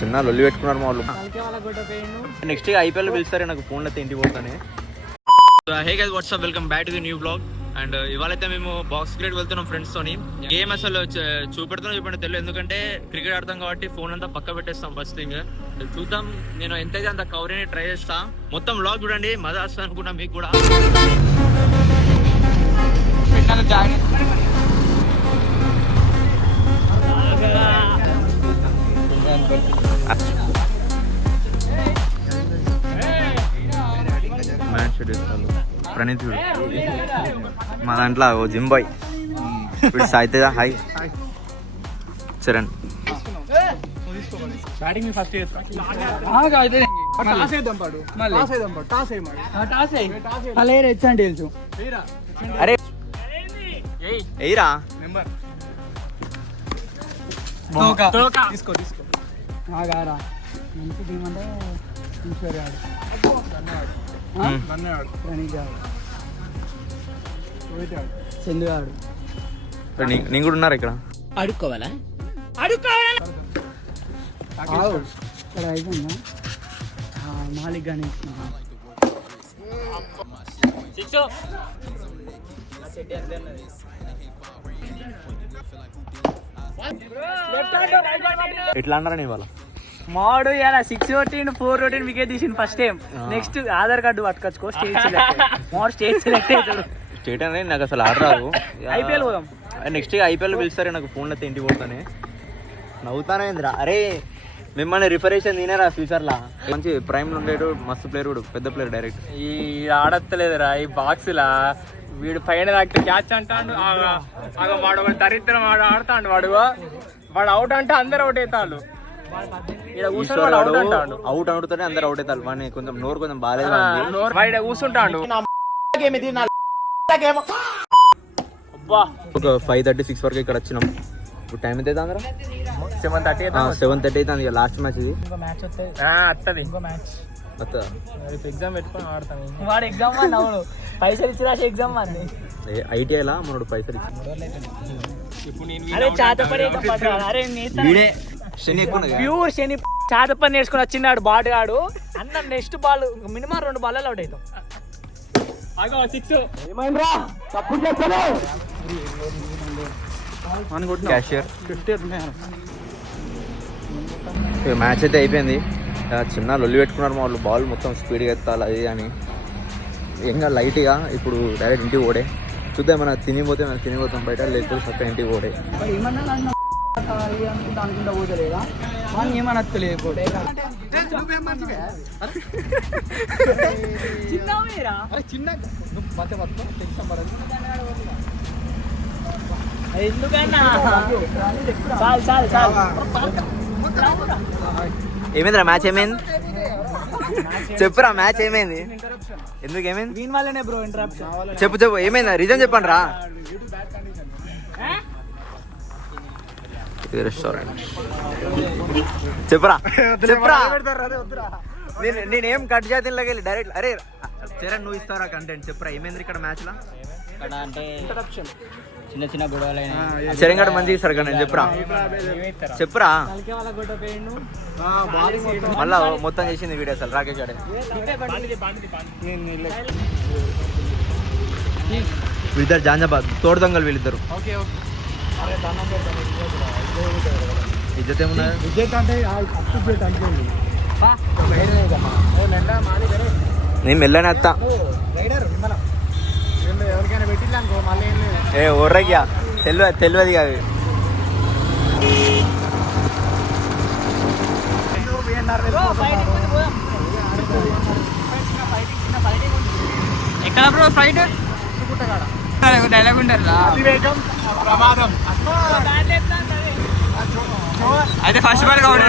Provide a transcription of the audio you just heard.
చిన్న లొల్లి పెట్టుకున్నారు మా వాళ్ళు. నెక్స్ట్ ఐపీఎల్ పిలుస్తారు నాకు ఫోన్ అయితే ఇంటికి పోతానే. Hey guys what's up, welcome back to the new blog. And ఇవాళైతే మేము బాక్స్ క్రికెట్ వెళ్తున్నాం ఫ్రెండ్స్ తోని. గేమ్ అసలు చూపెడుతున్నా తెలియదు, ఎందుకంటే క్రికెట్ ఆడతాం కాబట్టి ఫోన్ అంతా పక్క పెట్టేస్తాం ఫస్ట్ థింగ్. చూద్దాం, నేను ఎంతైతే అంత కవర్ అని ట్రై చేస్తా. మొత్తం బ్లాగ్ చూడండి, మజా వస్తుంది అనుకుంటా మీకు కూడా. ప్రణీత్ మా దాంట్లో జిమ్ బాయ్ ఇప్పుడు సాయితేదా. హాయ్ చరణ్. అరే ఎయిరా నేను కూడా ఉన్నారు ఇక్కడ. అడుక్కోవాలా మాలిక్ గానీ ఎట్లా అన్నారా నీ వాళ్ళ మాడు ఇలా 6 కొట్టిండు 4 కొట్టిండు వికెట్ తీసిండు first time. Next Aadhaar card పట్టుకొచ్చుకో, స్టేట్ సెలెక్ట్ మాడు స్టేట్ సెలెక్ట్ అవుతాడు. స్టేట్ అనేది నాకు అసలు ఆడ రాదు. ఐపీఎల్ పోదాం. నెక్స్ట్ ఐపీఎల్ పిలుస్తారు నాకు ఫోన్ అయితే ఇంటికి పోతానే. నవ్వుతానేంద్రా. అరే మిమ్మల్ని రిఫరేషన్ తినేరా ఫ్యూచర్ లా. మంచి ప్రైమ్ లో ఉండేడు, మస్తు ప్లేయర్ కూడా, పెద్ద ప్లేయర్ డైరెక్ట్. ఈ ఆడత్తలేదురా ఈ బాక్స్ లా. వీడు పైన క్యాచ్ అంటాడు, వాడు ఒక దరిద్రం వాడు ఆడుతాడు. వాడు అవుట్ అంటే అందరు అవుట్ అవుతాడు. అవుట్ అవుతానే అందరు అవుట్ అవుతారు. వాడిని కొంచెం నోరు కొంచెం బాగాలేదు, కూర్చుంటాడు. ఒక 5:36 వరకు ఇక్కడ వచ్చినాం. ఇప్పుడు టైం అయితే 7:30 అవుతుంది. లాస్ట్ మ్యాచ్ ఇది. ఎగ్జామ్ పెట్టుకొని ఆడతాం. వాడు ఎగ్జామ్ అవును పైసలు ఇచ్చి రాసి ఎగ్జామ్ అని ఐటీఐలా మనోడు పైసలు ఇచ్చి ప్యూర్ శని చేత పని నేర్చుకుని వచ్చినాడు బాటుగాడు. అన్న next ball minimum 2 ball out అవుతాం. మ్యాచ్ అయితే అయిపోయింది. చిన్న లొల్లి పెట్టుకున్నారు మా వాళ్ళు. బాల్ మొత్తం స్పీడ్గా ఎత్తాలి అది అని. ఇంకా లైట్గా ఇప్పుడు డైరెక్ట్ ఇంటికి పోడే. చూద్దాం, మనం తినిపోతాం బయట, లేకపోతే చక్కగా ఇంటికి పోడే. ఏమైందిరా మ్యాచ్? ఏమైంది చెప్పురా, మ్యాచ్ ఏమైంది? ఎందుకు ఏమైంది? చెప్పు ఏమైందా? రీజన్ చెప్పండి రా. రెస్టారెంట్ చెప్పురా. నేనేం కట్ చేతిలోకి వెళ్ళి డైరెక్ట్. అరే చరణ్, నువ్వు ఇస్తారా కంటెంట్? చెప్పురా ఏమైంది ఇక్కడ మ్యాచ్ లో? అంటే చిన్న చిన్న గొడవలు చరణ్ గడ మంచిగా ఇస్తారు కదా. నేను చెప్పురా మళ్ళా మొత్తం చేసింది వీడియో అసలు రాకేష్ గాడే. వీళ్ళిద్దరు జాంజాబాద్ తోడు దొంగలు వీళ్ళిద్దరు. ఇజ్జత్ ఏమున్నా? నేను మెల్లనే వస్తా. ఏ ఒర్రయ్యా, తెలియదు కాదు. ఎక్కడ బ్రో ఫైట్? డైలాగ్ ఉంటారు అయితే ఫస్ట్ బాల్ కావాలి.